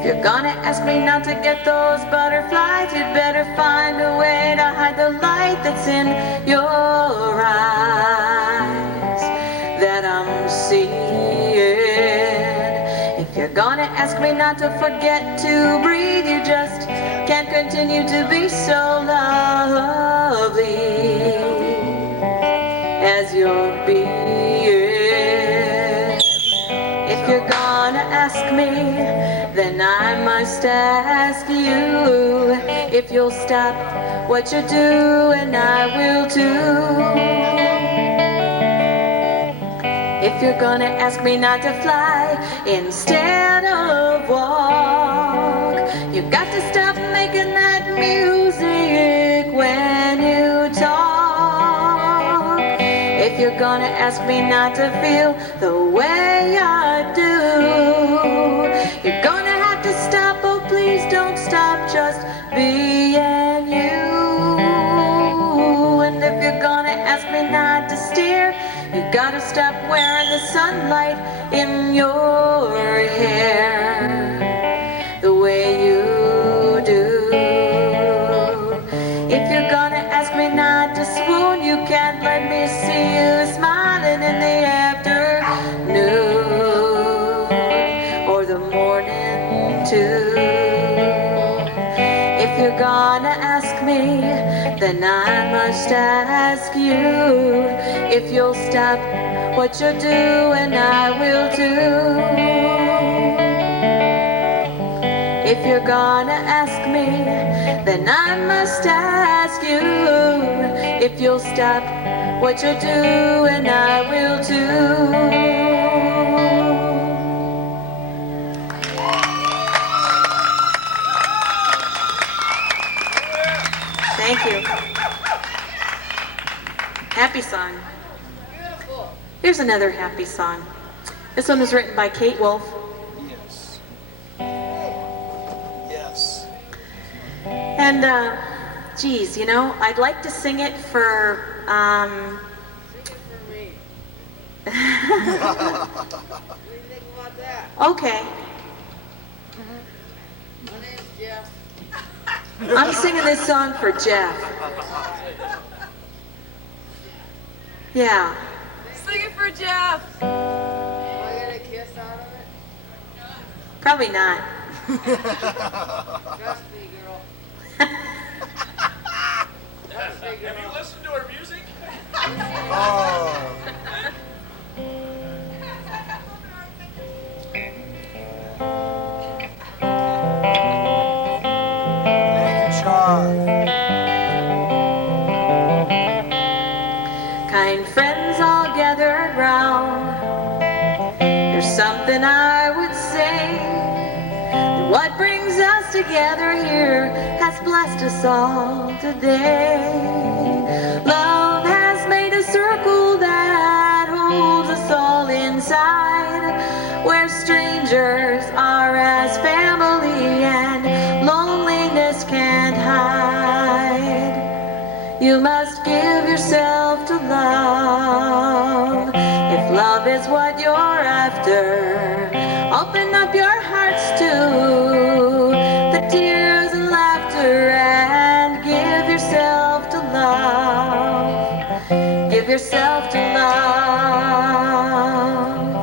If you're gonna ask me not to get those butterflies, you'd better find a way to hide the light that's in your eyes that I'm seeing. If you're gonna ask me not to forget to breathe, you just can't continue to be so lovely as you're being. If you're gonna ask me, then I must ask you if you'll stop what you do, and I will too. If you're gonna ask me not to fly instead of walk, you've got to stop making that music when you talk. If you're gonna ask me not to feel the way I do, you're gonna have to stop. Oh, please don't stop just being you. And if you're gonna ask me not to steer, you gotta stop wearing the sunlight in your hair the way you do. If you're gonna ask me not to swoon, you can't let me see you smiling in the afternoon or the morning too. If you're gonna ask me, then I must ask you if you'll stop what you do, and I will too. If you're gonna ask me, then I must ask you if you'll stop what you do, and I will too. Thank you. Happy song. Here's another happy song. This one was written by Kate Wolf. Yes. Yes. And, geez, you know, I'd like to sing it for, Sing it for me. What do you think about that? okay. My name's Jeff. I'm singing this song for Jeff. Yeah. Sing it for Jeff. Am I gonna kiss out of it? Probably not. Trust me, girl. Trust me, Have you girl. listened to our music? Oh. Thank you, Char. Kind friends all gathered round, there's something I would say. What brings us together here has blessed us all today. Love has made a circle that holds us all inside, where strangers are as family and loneliness can't hide. You must give yourself to love. If love is what you're after, open up your hearts to the tears and laughter and give yourself to love. Give yourself to love.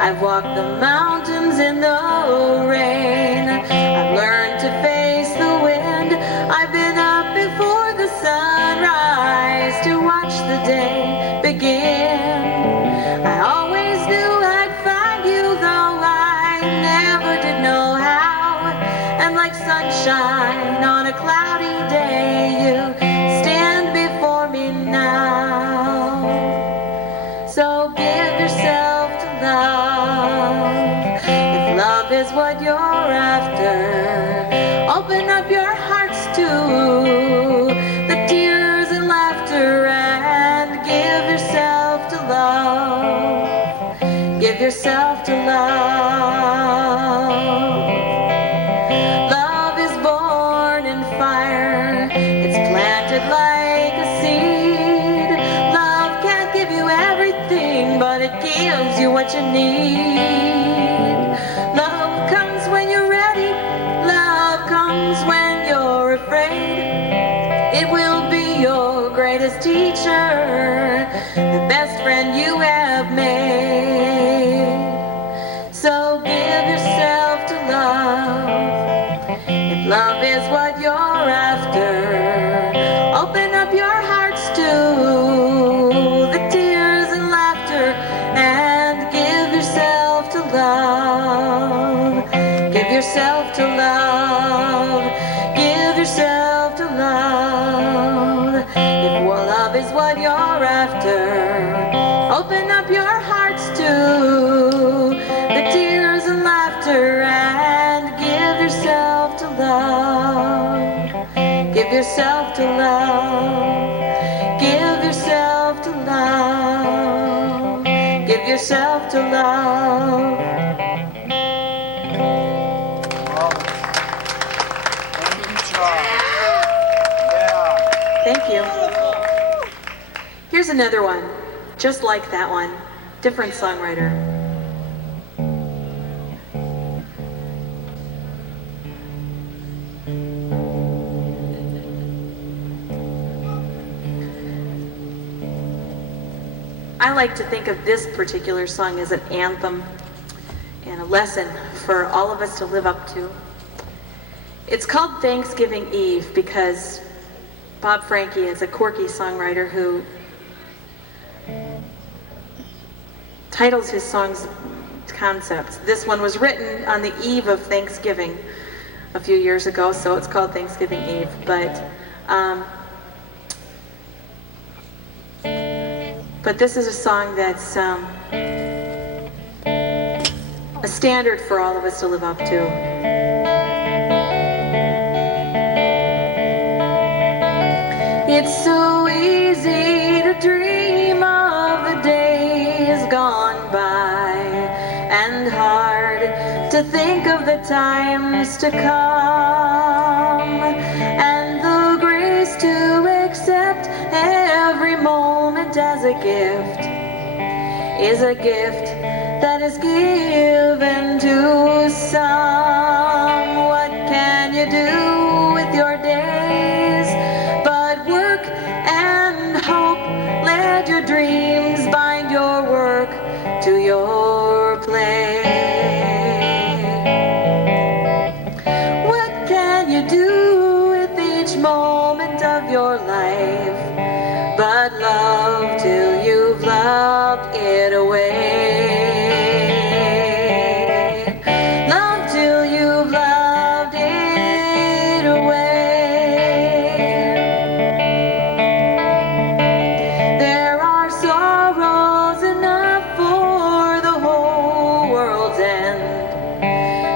I've walked the mountains in the rain. I've learned to face the wind. I've been up before the sunrise to watch the day begin. I always knew I'd find you, though I never did know how. And like sunshine on a cloudy day, you stand before me now. So give yourself to love. If love is what you're after, open up your hearts to the tears and laughter and give yourself to love. Give yourself to love. Love is born in fire. It's planted like a seed. Love can't give you everything, but it gives you what you need. Love comes when you're ready, best teacher, the best friend you have made. So give yourself to love. If love is what you're after, open up your hearts to the tears and laughter, and give yourself to love. Give yourself to love. Give yourself to love. If love is what you're after, open up your hearts to the tears and laughter, and give yourself to love. Give yourself to love. Give yourself to love. Give yourself to love. Thank you, Char. Yeah. Thank you. Here's another one, just like that one, different songwriter. I like to think of this particular song as an anthem and a lesson for all of us to live up to. It's called Thanksgiving Eve because Bob Franke is a quirky songwriter who titles his songs concepts. This one was written on the eve of Thanksgiving a few years ago, so it's called Thanksgiving Eve. But this is a song that's a standard for all of us to live up to. It's so easy to dream of the days gone by, and hard to think of the times to come, and the grace to accept every moment as a gift is a gift that is given to some. What can you do with your days but work and hope? Let your dreams bind your work to your play. What can you do with each moment of your life but love till you've loved it away? Love till you've loved it away. There are sorrows enough for the whole world's end.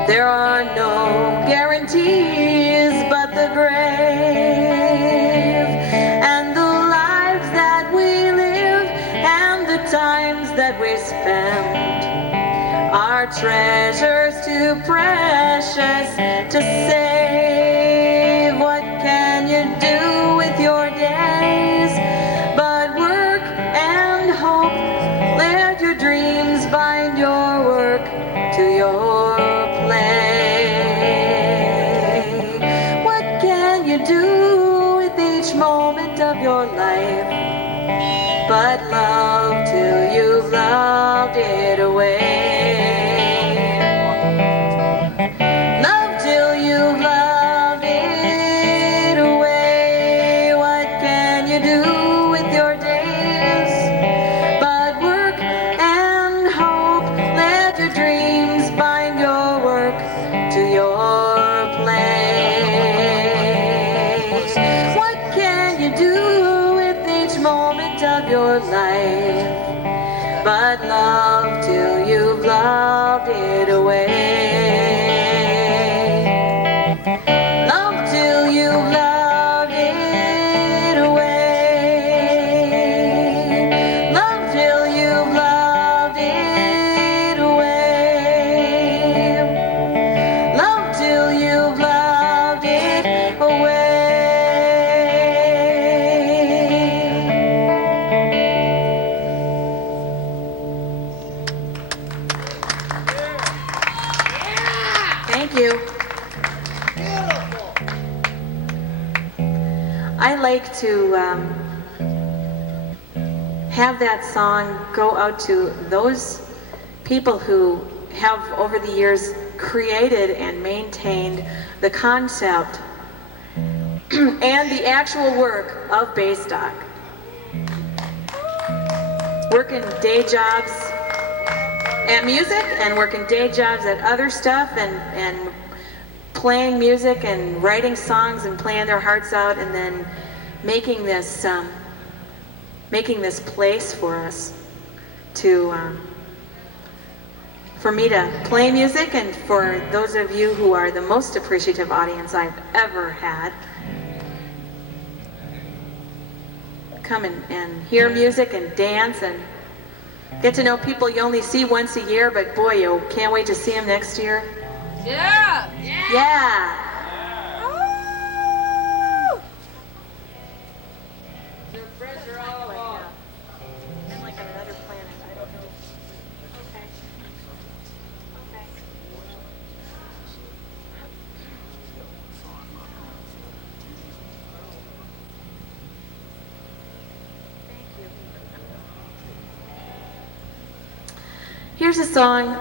There are no guarantees but the grave, and the lives that we live and the times that we spend are treasures too precious to save. What can you do with your days but work and hope? Let your dreams bind your work to your play. What can you do with each moment of your life but love till you've loved it away? Love till you've loved it away. What can you do with your days but work and hope? Let your dreams bind your work to your place. What can you do with each moment of your life but love till you've loved it away? Love till you've loved it away. Love till you've loved it away. Love till you've loved it away. Thank you. I like to have that song go out to those people who have over the years created and maintained the concept and the actual work of Baystock. Working day jobs at music and working day jobs at other stuff and playing music and writing songs and playing their hearts out and then making this place for us to for me to play music, and for those of you who are the most appreciative audience I've ever had, come and hear music and dance and get to know people you only see once a year, but boy, you can't wait to see them next year. Yeah! Yeah! Their friends are all along. I'm like on another planet, I don't know. Okay. Okay. Thank you. Here's a song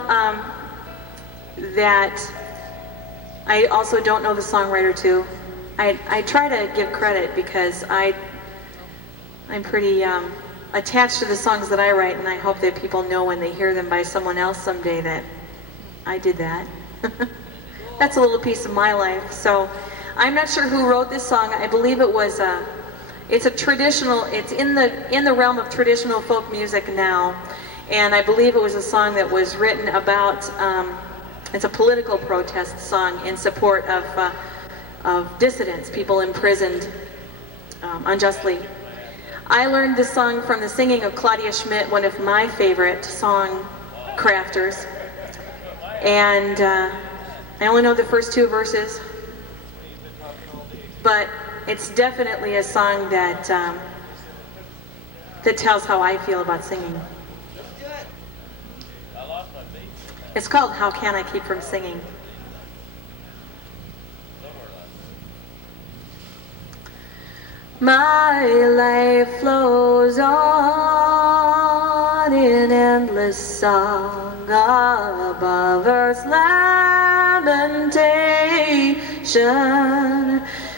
that I also don't know the songwriter to. I try to give credit because I'm pretty attached to the songs that I write, and I hope that people know when they hear them by someone else someday that I did that. That's a little piece of my life. So I'm not sure who wrote this song. I believe it was it's a traditional, it's in the realm of traditional folk music now, and I believe it was a song that was written about it's a political protest song in support of dissidents, people imprisoned unjustly. I learned this song from the singing of Claudia Schmidt, one of my favorite song crafters. And I only know the first two verses, but it's definitely a song that that tells how I feel about singing. It's called How Can I Keep From Singing? My life flows on in endless song above earth's lamentation.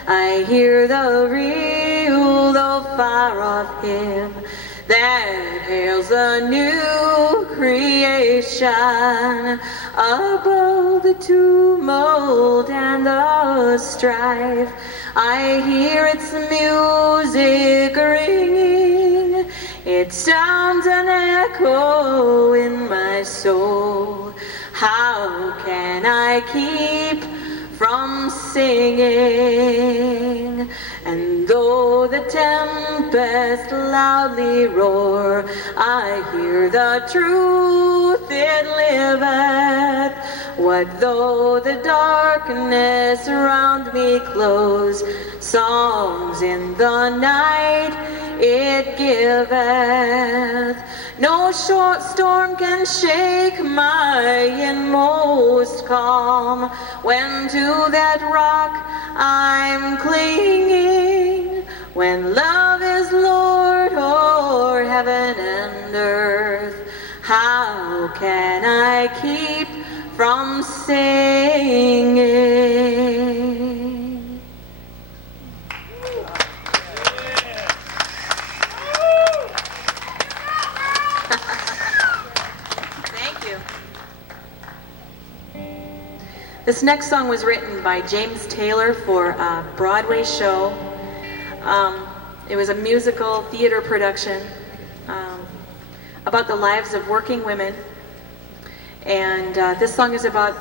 I hear the real, though far off hymn that hails the new creation. Above the tumult and the strife, I hear its music ringing. It sounds an echo in my soul. How can I keep from singing? And though the tempest loudly roar, I hear the truth, it liveth. What though the darkness round me close, songs in the night it giveth. No short storm can shake my inmost calm, when to that rock I'm clinging. When love is Lord o'er heaven and earth, how can I keep from singing? Thank you. This next song was written by James Taylor for a Broadway show. It was a musical theater production about the lives of working women. And this song is about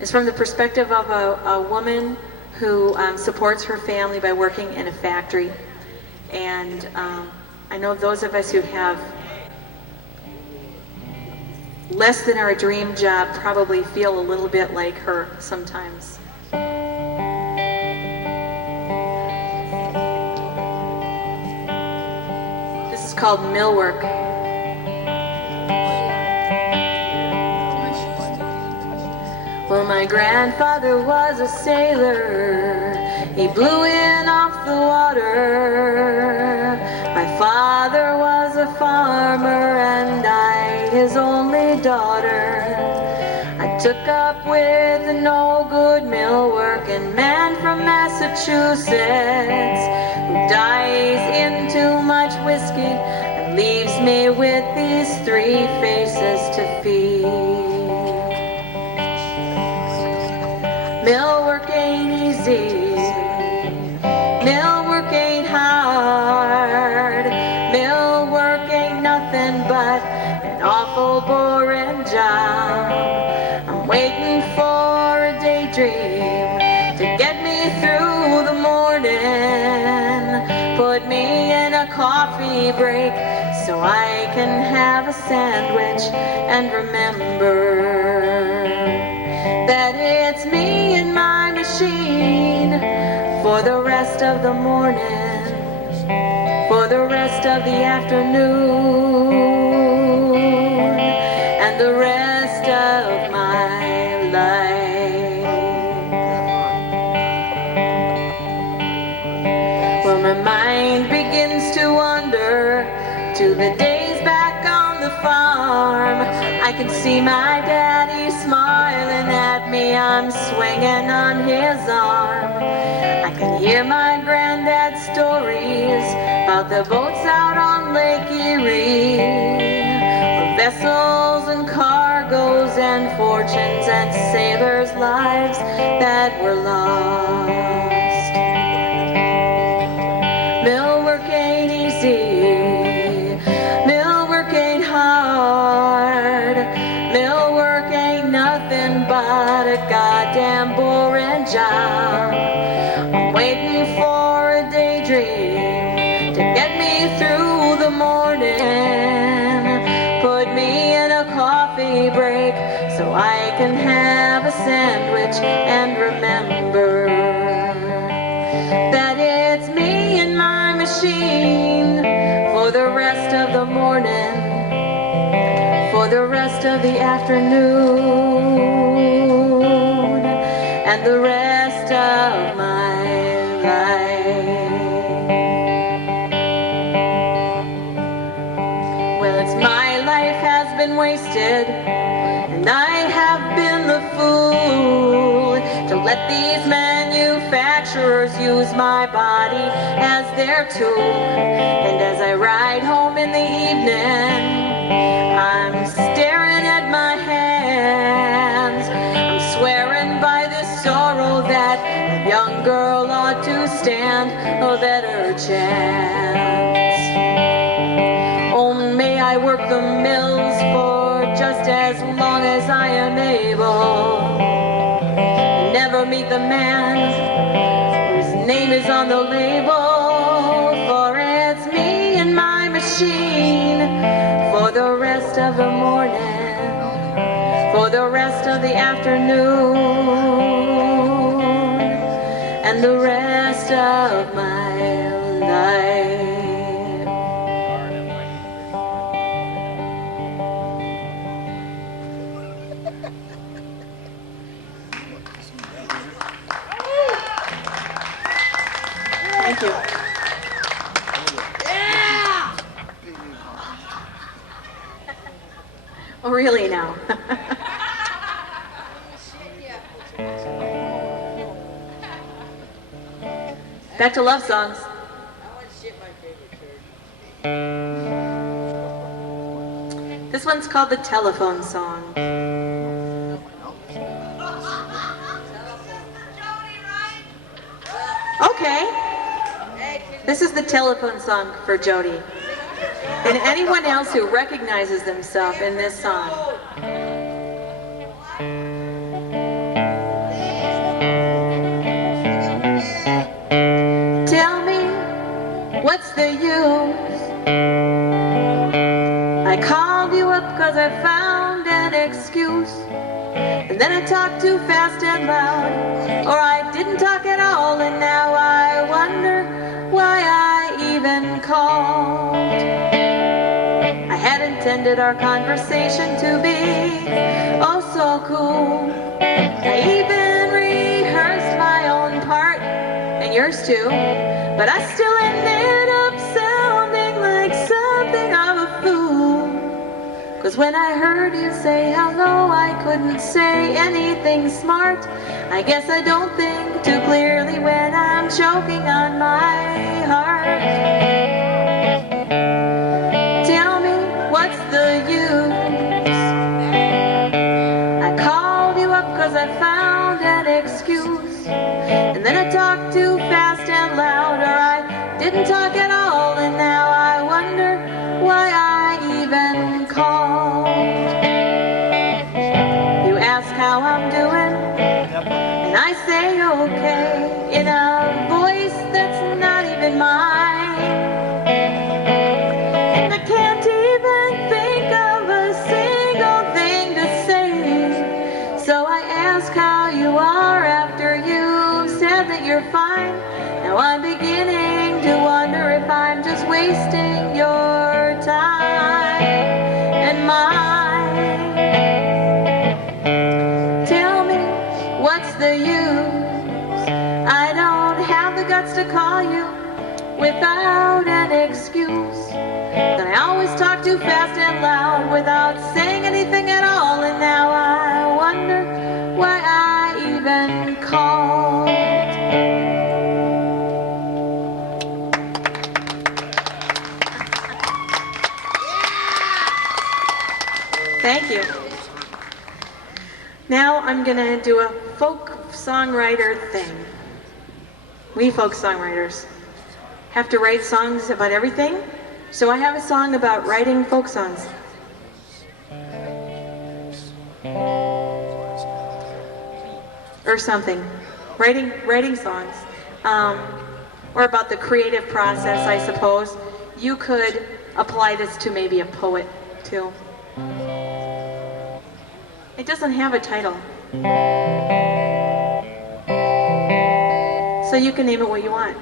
it's from the perspective of a woman who supports her family by working in a factory. And I know those of us who have less than our dream job probably feel a little bit like her sometimes. This is called Millwork. Well, my grandfather was a sailor. He blew in off the water. My father father was a farmer and I his only daughter. I took up with an no good millworking man from Massachusetts who dies in too much whiskey and leaves me with these three faces to feed. Millwork ain't easy, millwork ain't hard, millwork ain't nothing but an awful boring job. I'm waiting for a daydream to get me through the morning, put me in a coffee break so I can have a sandwich and remember that it's me and my machine for the rest of the morning, for the rest of the afternoon, and the rest of my life. Well, my mind begins to wander to the days back on the farm. I can see my daddy smiling at me, I'm swinging on his arm. I can hear my granddad's stories about the boats out on Lake Erie, of vessels and cargoes and fortunes and sailors' lives that were lost. Millwork ain't easy, millwork ain't hard, millwork ain't nothing but a goddamn boring job. I'm waiting for a daydream to get me through the morning, put me in a coffee break so I can have a sandwich and remember that it's me and my machine for the rest of the morning, for the rest of the afternoon, and the rest of my life. Well, it's my life has been wasted, and I have been the fool to let these manufacturers use my body as their tool. And as I ride home in the evening, I'm staring at my hands, I'm swearing by this sorrow that a young girl ought to stand a better chance. Oh, may I work the mills for just as long as I am able, and never meet the man whose name is on the label, for it's me and my machine for the rest of the morning, for the rest of the afternoon, and the rest of my life. Thank you. Yeah! Oh, really now? Back to love songs. I want to shit my favorite church. This one's called the telephone song. Okay. This is the telephone song for Jody. And anyone else who recognizes themselves in this song. Tell me, what's the use? I called you up cause I found an excuse, and then I talked too fast and loud, or I didn't talk at all, and now I wonder why I even called. I had intended our conversation to be oh so cool. I even rehearsed my own part, and yours too, but I still ended up sounding like so 'Cause when I heard you say hello, I couldn't say anything smart. I guess I don't think too clearly when I'm choking on my heart. Tell me, what's the use? I called you up 'cause I found an excuse, and then I talked too fast and loud, or I didn't talk at all, and now I wonder why I even called. You ask how I'm doing, and I say okay, in a voice that's not even mine. And I can't even think of a single thing to say, so I ask how you are after you've said that you're fine. Now I'm beginning to wonder if I'm just wasting your time and mine. Tell me, what's the use? I don't have the guts to call you without an excuse. Then I always talk too fast and loud without saying anything at all, and now I wonder why I even called. Thank you. Now I'm gonna do a folk songwriter thing. We folk songwriters have to write songs about everything, so I have a song about writing folk songs. Or something. Writing songs. Or about the creative process, I suppose. You could apply this to maybe a poet, too. It doesn't have a title. So you can name it what you want.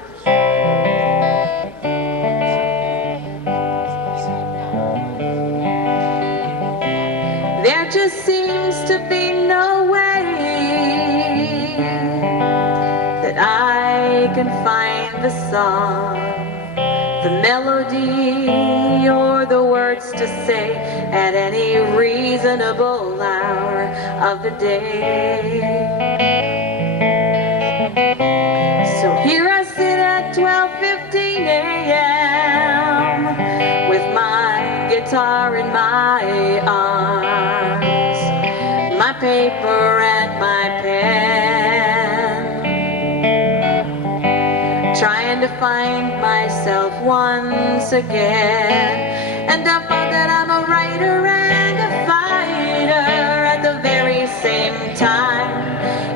There just seems to be no way that I can find the song, the melody, or the words to say at any reasonable hour of the day. So here I sit at 12:15 a.m. with my guitar in my arms, my paper and my pen, trying to find myself once again. And I found that I'm a writer and a fighter at the very same time,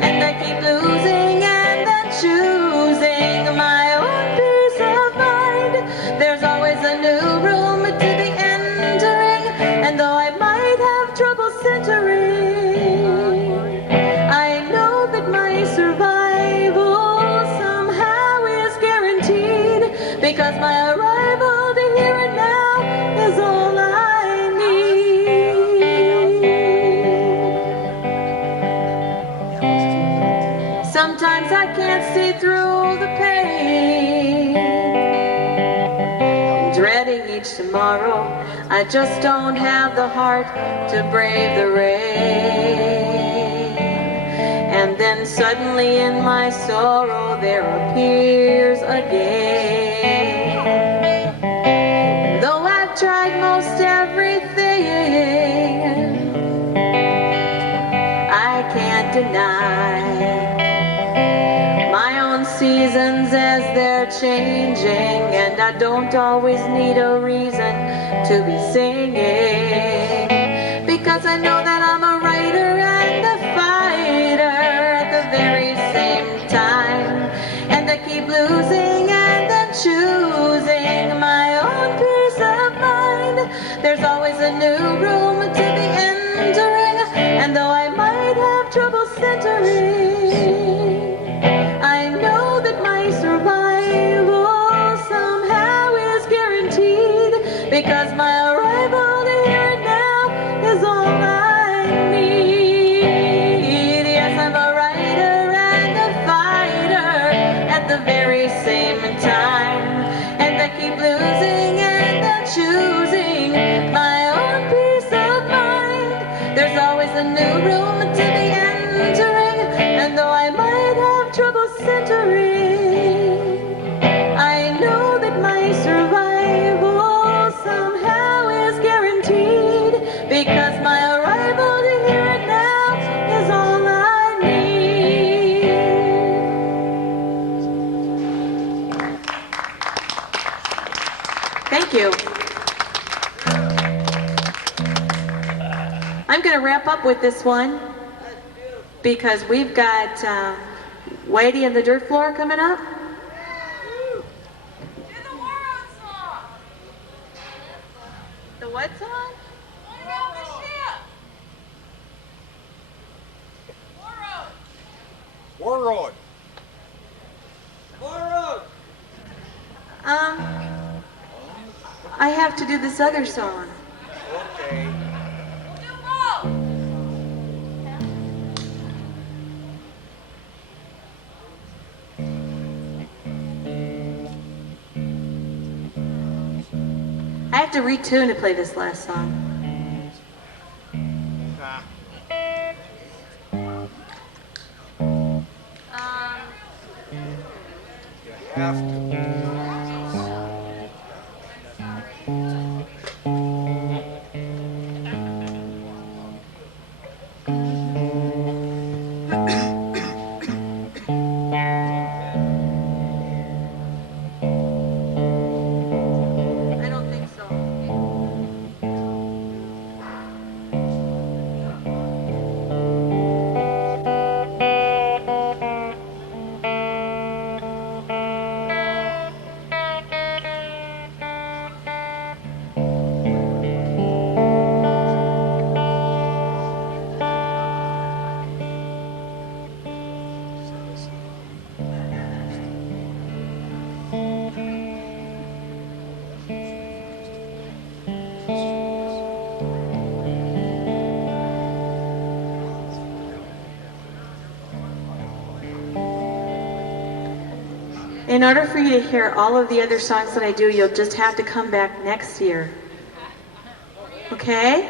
and I keep losing and then choosing my own peace of mind. There's always a new room to be entering, and though I might have trouble centering, I know that my survival somehow is guaranteed, because my arrival to here and now is all I need. Sometimes I can't see through the pain, dreading each tomorrow. I just don't have the heart to brave the rain. And then suddenly in my sorrow there appears again. Though I've tried most everything, I can't deny my own seasons as they're changing, and I don't always need a reason to be singing, because I know that I'm a writer and a fighter at the very same time, and I keep losing and then choosing my own peace of mind. There's always a new room to be entering, and though I might have trouble centering, I know that my survival somehow is guaranteed, because my arrival here and now is all I need. Yes, I'm a writer and a fighter at the very same time, and I keep losing and then choosing my own peace of Thank you. I'm going to wrap up with this one because we've got Whitey and the Dirt Floor coming up. Do the War Road song. The what song? Around the ship. War Road. War Road. War Road. I have to do this other song. Okay. Do both. I have to retune to play this last song. You have to. I don't think so. In order for you to hear all of the other songs that I do, you'll just have to come back next year. Okay?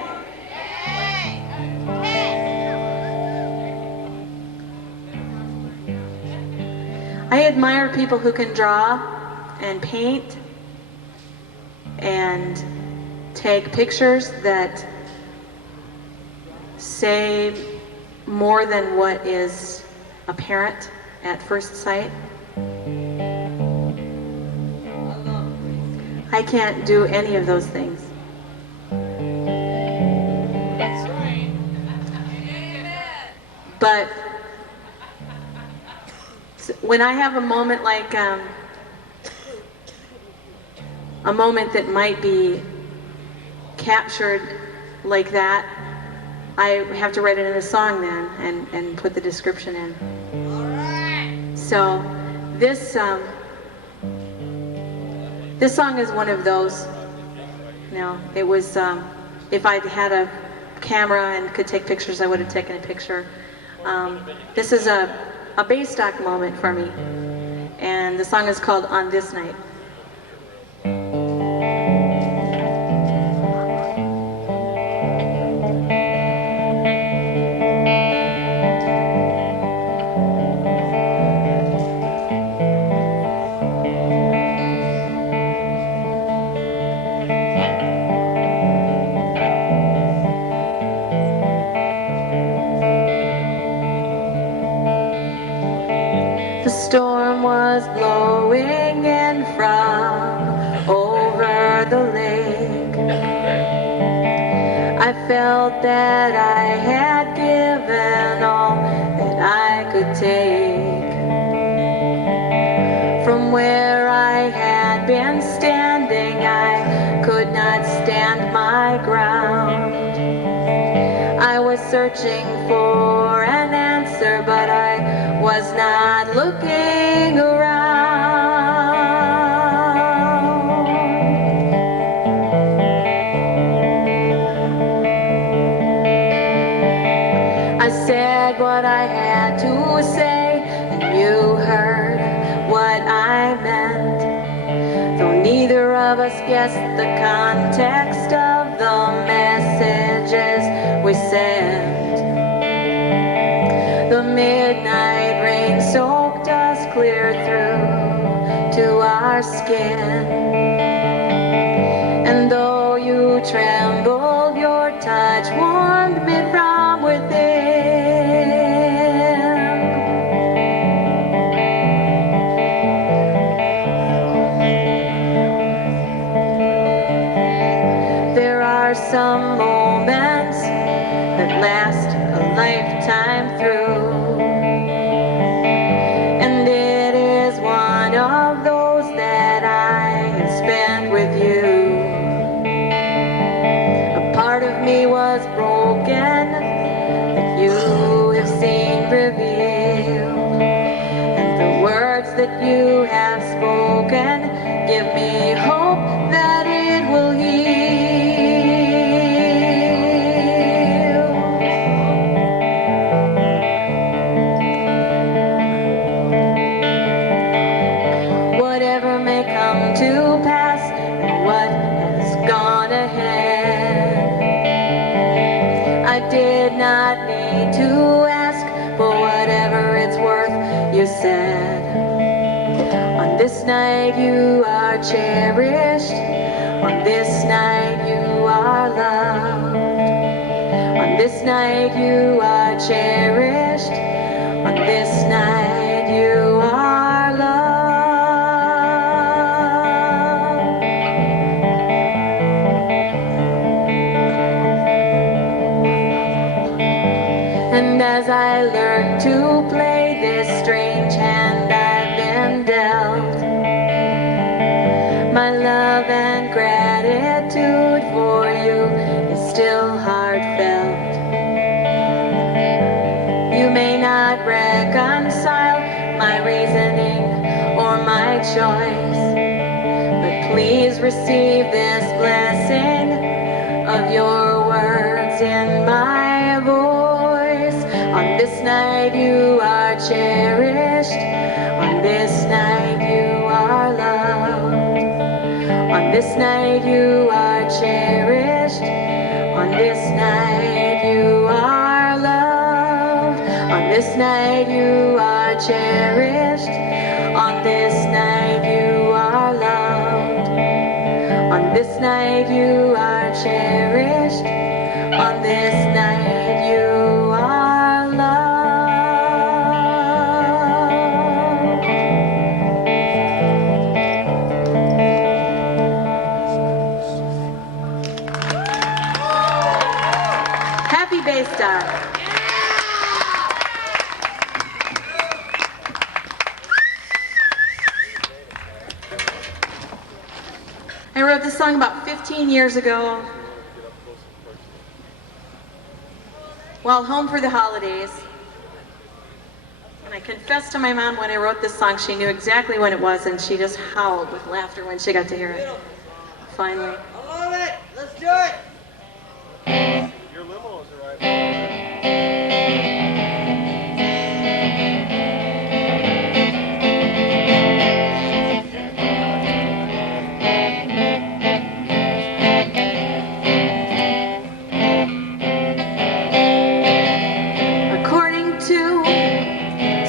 I admire people who can draw and paint and take pictures that say more than what is apparent at first sight. I can't do any of those things. That's right. But when I have a moment like a moment that might be captured like that, I have to write it in a song then and put the description in. All right. So this this song is one of those. You know, it was if I'd had a camera and could take pictures, I would have taken a picture. This is a Baystock moment for me, and the song is called On This Night. The storm was blowing in from over the lake. I felt that I had given all that I could take. From where I had been standing, I could not stand my ground. I was searching for an answer, but I was not looking around. I said what I had to say, and you heard what I meant. Though neither of us guessed the context of the messages we sent. The midnight rain soaked us clear through to our skin. And though you trembled, your touch warmed me from within. that you have spoken, give me hope that it will heal. Whatever may come to pass, and what has gone ahead, I did not need to ask for whatever it's worth, you said. On this night you are cherished, on this night you are loved, on this night you are cherished, on this night you are loved. And as I learn to play this strange hand I've been dealt, my love and gratitude for you is still heartfelt. You may not reconcile my reasoning or my choice, but please receive this blessing of your words in my voice. On this night you are cherished, on this night you are loved, on this night you are cherished, on this night you are loved, on this night you are cherished, on this night you are loved, on this night you are cherished, on this night you are loved. Happy Baystock. I wrote this song about 15 years ago while home for the holidays. And I confessed to my mom when I wrote this song, she knew exactly when it was, and she just howled with laughter when she got to hear it. Finally. I love it. Let's do it. Your limo is arriving.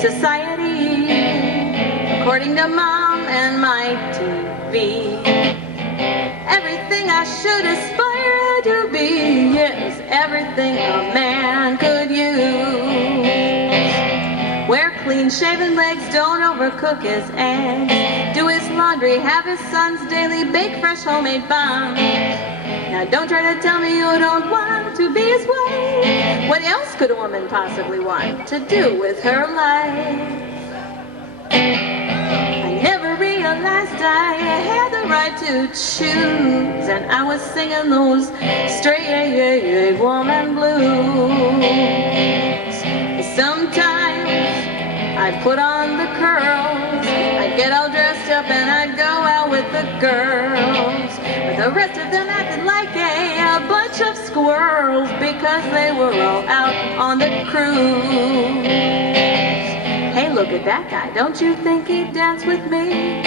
Society, according to Mom and my TV, everything I should aspire to be is everything a man could use. Wear clean-shaven legs, don't overcook his eggs, do his laundry, have his sons daily bake fresh homemade buns. Now don't try to tell me you don't want to be his wife. What else could a woman possibly want to do with her life? I never realized I had the right to choose, and I was singing those straight woman blues. Sometimes I'd put on the curls, I'd get all dressed up and I'd go out with the girls. But the rest of them acted like a bunch of squirrels because they were all out on the cruise. Hey, look at that guy, don't you think he'd dance with me?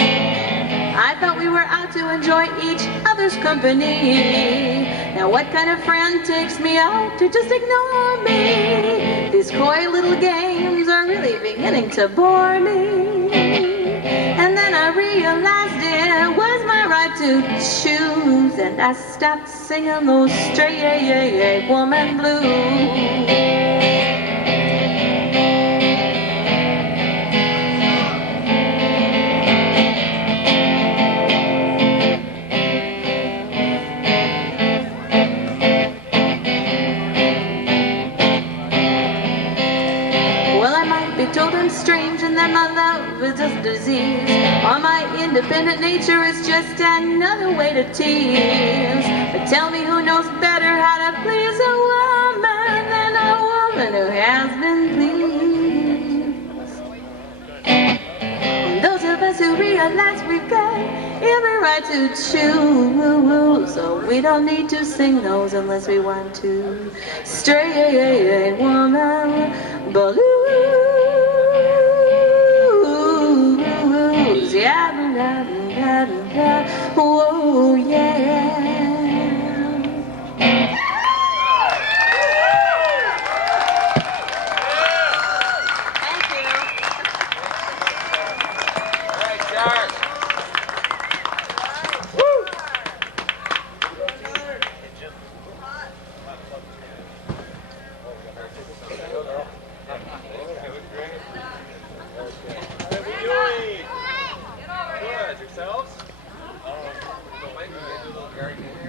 I thought we were out to enjoy each other's company. Now what kind of friend takes me out to just ignore me? These coy little games are really beginning to bore me. And then I realized it was my right to choose, and I stopped singing those straight woman blues. Told him strange and that my love is just disease, or my independent nature is just another way to tease. But tell me who knows better how to please a woman than a woman who has been pleased. And those realize we've got every right to choose. So we don't need to sing those unless we want to. Straight woman blues. Yeah, da, da, da, da. Whoa, yeah. All right, Char.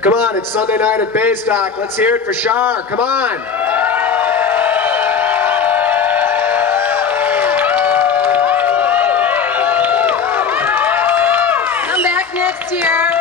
Come on, it's Sunday night at Baystock. Let's hear it for Char. Come on. Come back next year.